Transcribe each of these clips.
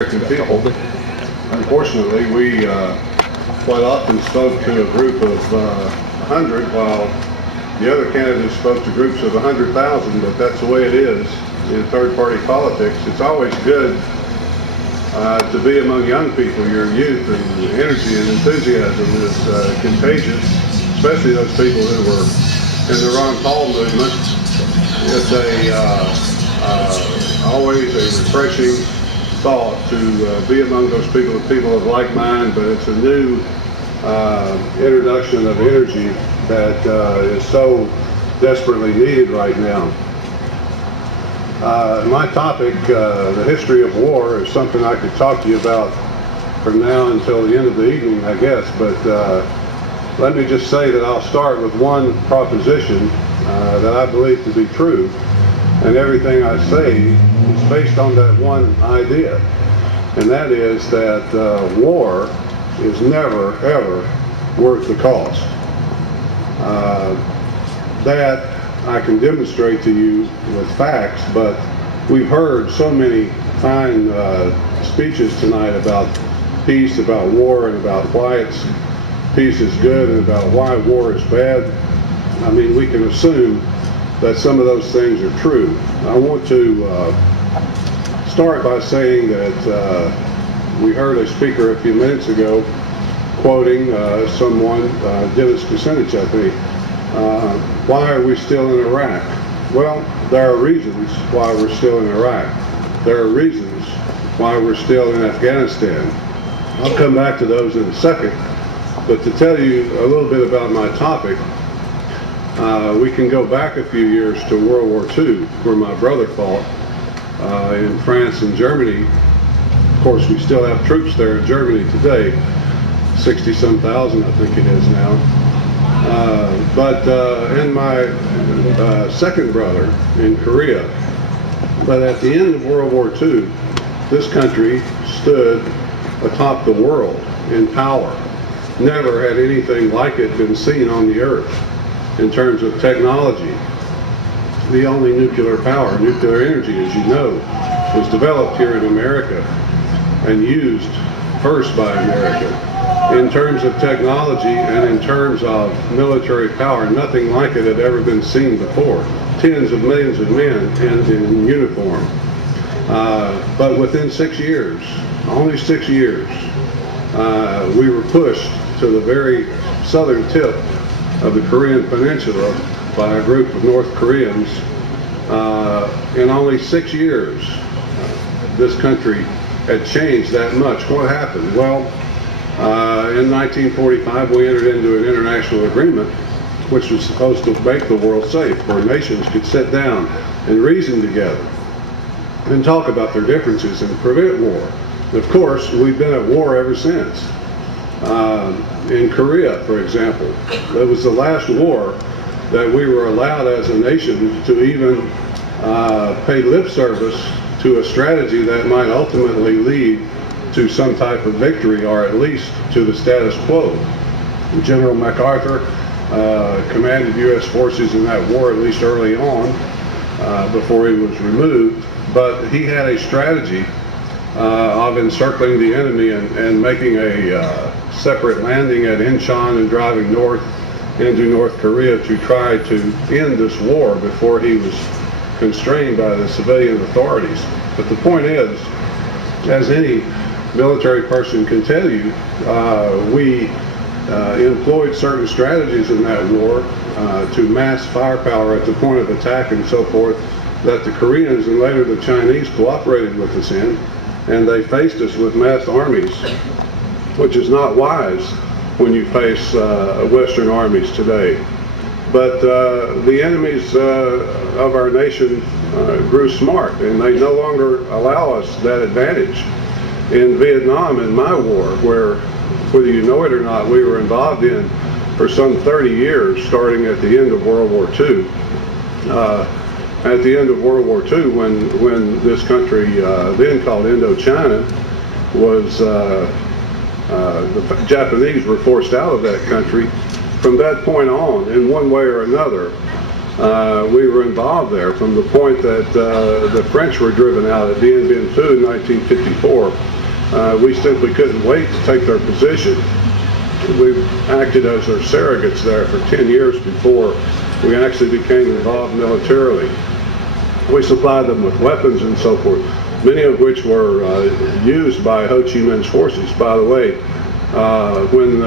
American people. Unfortunately, we quite often spoke to a group of 100, while the other candidates spoke to groups of 100,000, but that's the way it is in third-party politics. It's always good to be among young people. Your youth and energy and enthusiasm is contagious, especially those people who were in the Ron Paul movement. It's always a refreshing thought to be among those people of like mind, but it's a new introduction of energy that is so desperately needed right now. My topic, the history of war, is something I could talk to you about from now until the end of the evening, I guess, but let me just say that I'll start with one proposition that I believe to be true, and everything I say is based on that one idea, and that is that war is never, ever worth the cost. That I can demonstrate to you with facts, but we've heard so many fine speeches tonight about peace, about war, and about why peace is good, and about why war is bad. I mean, we can assume that some of those things are true. I want to start by saying that we heard a speaker a few minutes ago quoting someone, Dennis Kucinich, I think. Why are we still in Iraq? Well, there are reasons why we're still in Iraq. There are reasons why we're still in Afghanistan. I'll come back to those in a second. But to tell you a little bit about my topic, we can go back a few years to World War II, where my brother fought in France and Germany. Of course, we still have troops there in Germany today, 60-some thousand, I think it is now. And my second brother in Korea. But at the end of World War II, this country stood atop the world in power. Never had anything like it been seen on the earth in terms of technology. The only nuclear power, nuclear energy, as you know, was developed here in America and used first by America. In terms of technology and in terms of military power, nothing like it had ever been seen before. Tens of millions of men in uniform. But within 6 years, only 6 years, we were pushed to the very southern tip of the Korean Peninsula by a group of North Koreans. In only 6 years, this country had changed that much. What happened? Well, in 1945, we entered into an international agreement which was supposed to make the world safe, where nations could sit down and reason together and talk about their differences and prevent war. Of course, we've been at war ever since. In Korea, for example, that was the last war that we were allowed as a nation to even pay lip service to a strategy that might ultimately lead to some type of victory, or at least to the status quo. General MacArthur commanded U.S. forces in that war, at least early on, before he was removed, but he had a strategy of encircling the enemy and making a separate landing at Incheon and driving north into North Korea to try to end this war before he was constrained by the civilian authorities. But the point is, as any military person can tell you, we employed certain strategies in that war to mass firepower at the point of attack and so forth, that the Koreans and later the Chinese cooperated with us in, and they faced us with massed armies, which is not wise when you face Western armies today. But the enemies of our nation grew smart, and they no longer allow us that advantage. In Vietnam, in my war, where, whether you know it or not, we were involved in for some 30 years, starting at the end of World War II. At the end of World War II, when this country, then called Indochina, was, the Japanese were forced out of that country. From that point on, in one way or another, We were involved there from the point that the French were driven out at Dien Bien Phu in 1954. We simply couldn't wait to take their position. We acted as their surrogates there for 10 years before we actually became involved militarily. We supplied them with weapons and so forth, many of which were used by Ho Chi Minh's forces. By the way, when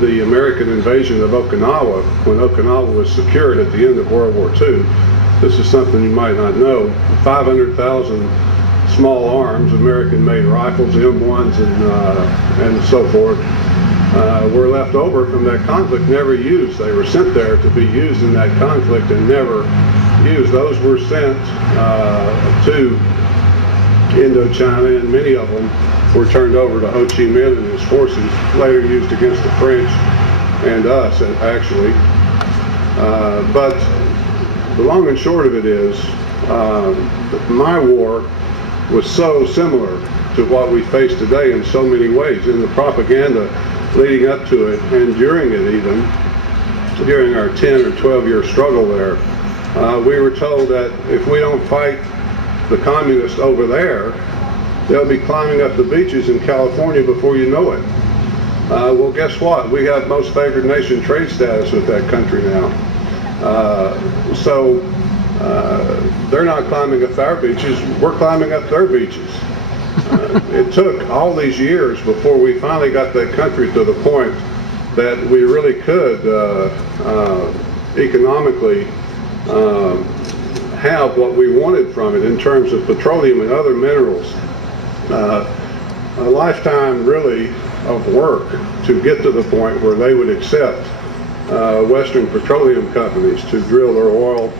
the American invasion of Okinawa, when Okinawa was secured at the end of World War II, this is something you might not know, 500,000 small arms, American-made rifles, M1s and so forth, were left over from that conflict, never used. They were sent there to be used in that conflict and never used. Those were sent to Indochina, and many of them were turned over to Ho Chi Minh and his forces, later used against the French and us, actually. But the long and short of it is, my war was so similar to what we face today in so many ways, in the propaganda leading up to it and during it, even during our 10 or 12-year struggle there. We were told that if we don't fight the communists over there, they'll be climbing up the beaches in California before you know it. Well, guess what? We have most favored nation trade status with that country now. So they're not climbing up our beaches, we're climbing up their beaches. It took all these years before we finally got that country to the point that we really could economically have what we wanted from it in terms of petroleum and other minerals. A lifetime really of work to get to the point where they would accept Western petroleum companies to drill their oil